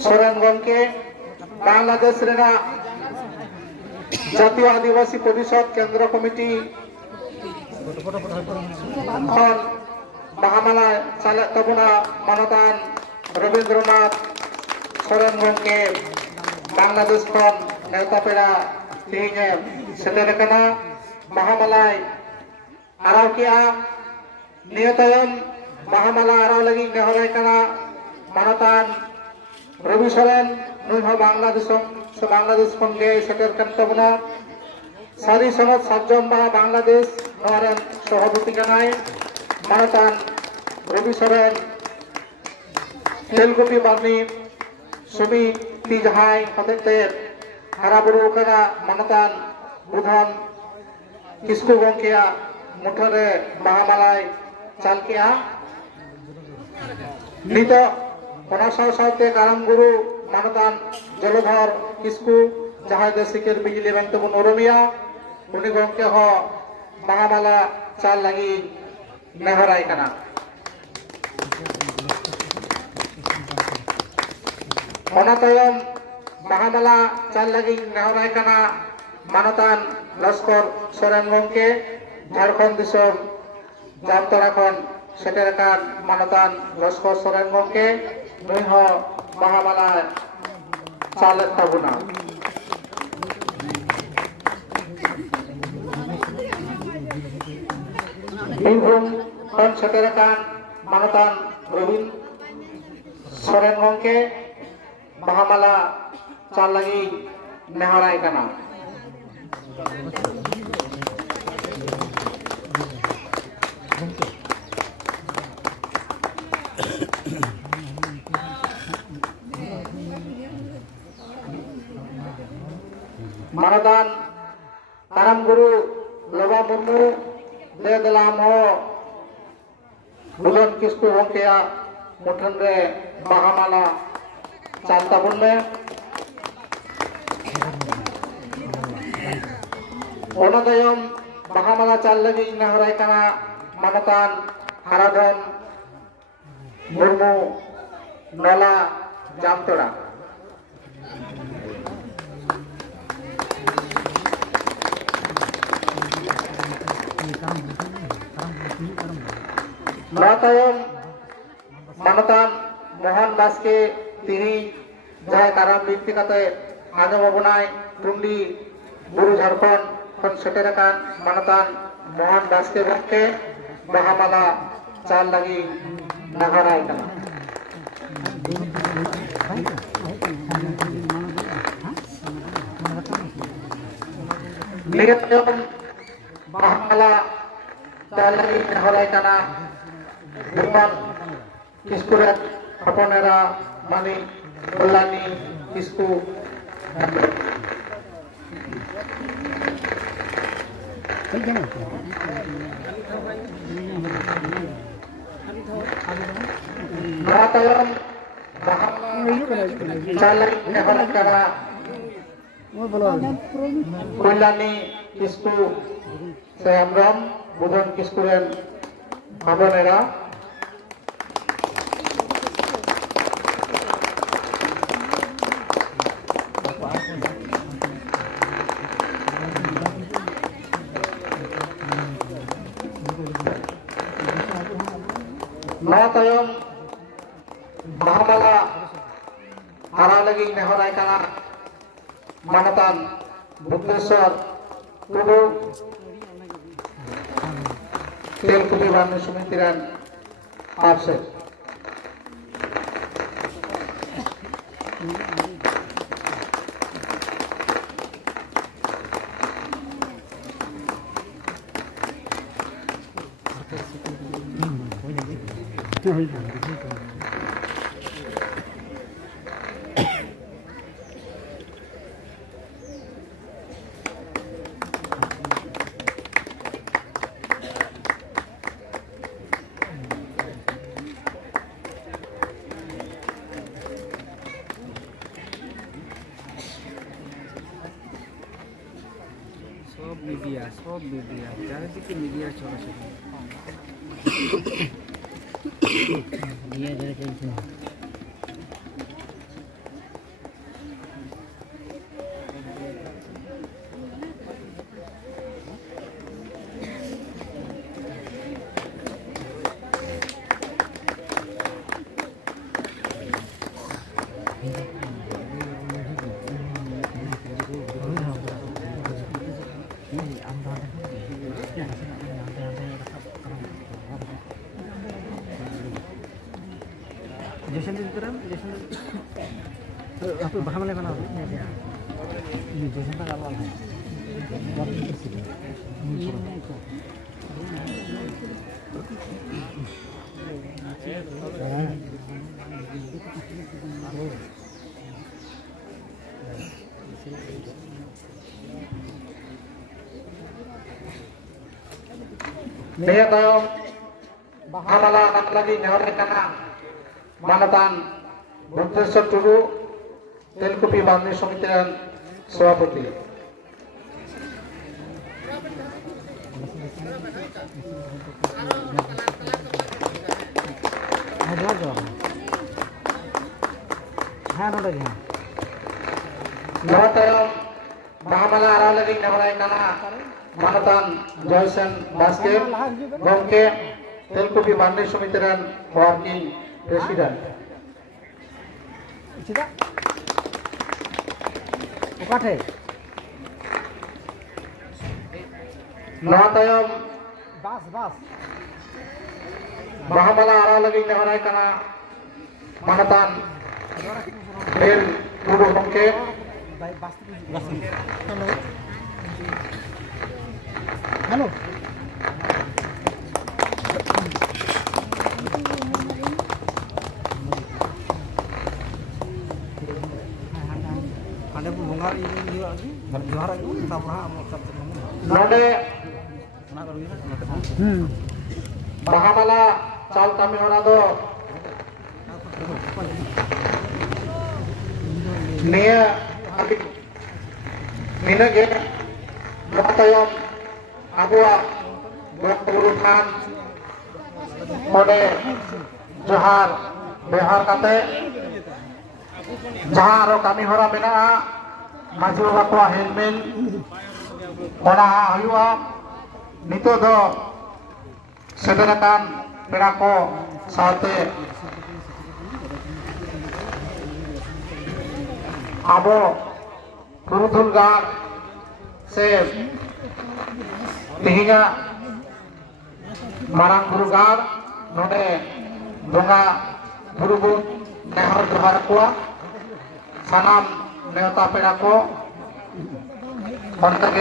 सोरेन गंके बांग्लादेश জাতীয় আদিবাসী পরিষদ কেন্দ্র কমিটি বাহামালায় চালে তবুনা মানতান রবীন্দ্রনাথ সোরেন গঙ্কে বাংলাদেশ খন নেতা পেরা তিহিñe সেটের কানা বাহামালায় আরাও কিয়া নিয়তয়ম বাহামালা আরাও লাগি নেহরাই কানা মানতান রবি সোরেন নুইহ বাংলাদেশ খনগে সেটের কান তবুনা সারি সনদ সাতজন বাহা বাংলাদেশ নরেন সভাপতি কানায় মানতান রবি সোরেন তেলগুপি বার্নি ছবি তি যাহাই হতেতে হারাবুরু কানা মানতান বুধন কিসকু গঙ্কিয়া মুঠরে বাহামালায় চালকিয়া নিত ওনা সাথে কারাম গুরু মানতান জলধর কিসকু যাহাই দেশিকের বিজলি ব্যাংক তবুন ওরমিয়া উনি গঙ্কে হ বাহামালা চাল লাগি নেহরাই কানা ওনা তয়ম বাহামালা চাল লাগি নেহরাই কানা মানতান লস্কর সোরেন গঙ্কে ঝাড়খণ্ড দিশম জামতরা খন সেটের কান মানতান লস্কর সোরেন গঙ্কে নৈহ বাহামালা চাল তাবুনা বীরভূম খন সেটের কান মানতান রবীন সোরেন গঙ্কে বাহামালা চাল লাগি নেহরাই কানা মানদান কারাম গুরু লোবা মুর্মু দে দিলাম হো বুধন কিসকু গঙ্কিয়া মুঠন রে বাহামালা চালতা বললে অনদয়ম বাহামালা চাল লাগি নেহরাই কানা মানতান হারাধন মুর্মু নলা জামতরা নয়তয়ম মানতান মোহন দাসকে তিনি যাহাই কারাম বিনতি কাতে আজম অবনায় টুন্ডি বুরু ঝাড়খণ্ড খন সেটের কান মানতান মোহন দাসকে গঙ্কে বাহামালা চাল লাগি নেহরাই কানা নিয়তয়ম বাহামালা চাল লাগি নেহরাই কানা বুধন কিস্কুরের হপনেরা মানি কল্যাণী কিসকু নয়তয়ম চাল লাগি নেহরাই কানা কল্যাণী কিসকু সে হেমব্রম বুধন কিস্কুরের হপনেরা নয়তয়ম বাহামালা হারা লাগি নেহরাই কানা মানতান ভুবনেশ্বর টুডু তেলকুপি বার্নি সমিতিরান পার্ষদ সব মিডিয়া চারিদিকে মিডিয়া চলাচল Jason itu kan, Jason itu. Aku paham lah mana aku. Ini Jason tak apa lah. Dia tahu Bahamala anak lagi nyawa kana Manatan Buntesor Turu Telkupi Bani Somitian Swaputi. Nyawa tahu Bahamala arah lagi nyawa kana Manatan Joysen Basket Gongke Telkupi Bani Somitian Working President. Cita? Ukate. Nahatayam Bas. Bahamala arah lagi nyawa kana Manatan Del Kudu Gongke Halo. Ada pembongkar ini juga lagi. Juara itu kita pernah mau Node Bahamala Chal kami horado Nia Abik Minage Nahatayam Abua Berurutan Mode Johar Behar kate Jaharo kami hora menaa Maju wakwa helmen Ona hayua Nito do Sederakan Perako Sate Abo Kurutulgar Se Tihinya Marang Burugar Node Donga Burubut Nehor Johar Kuah Sanam Neota Perako Kontak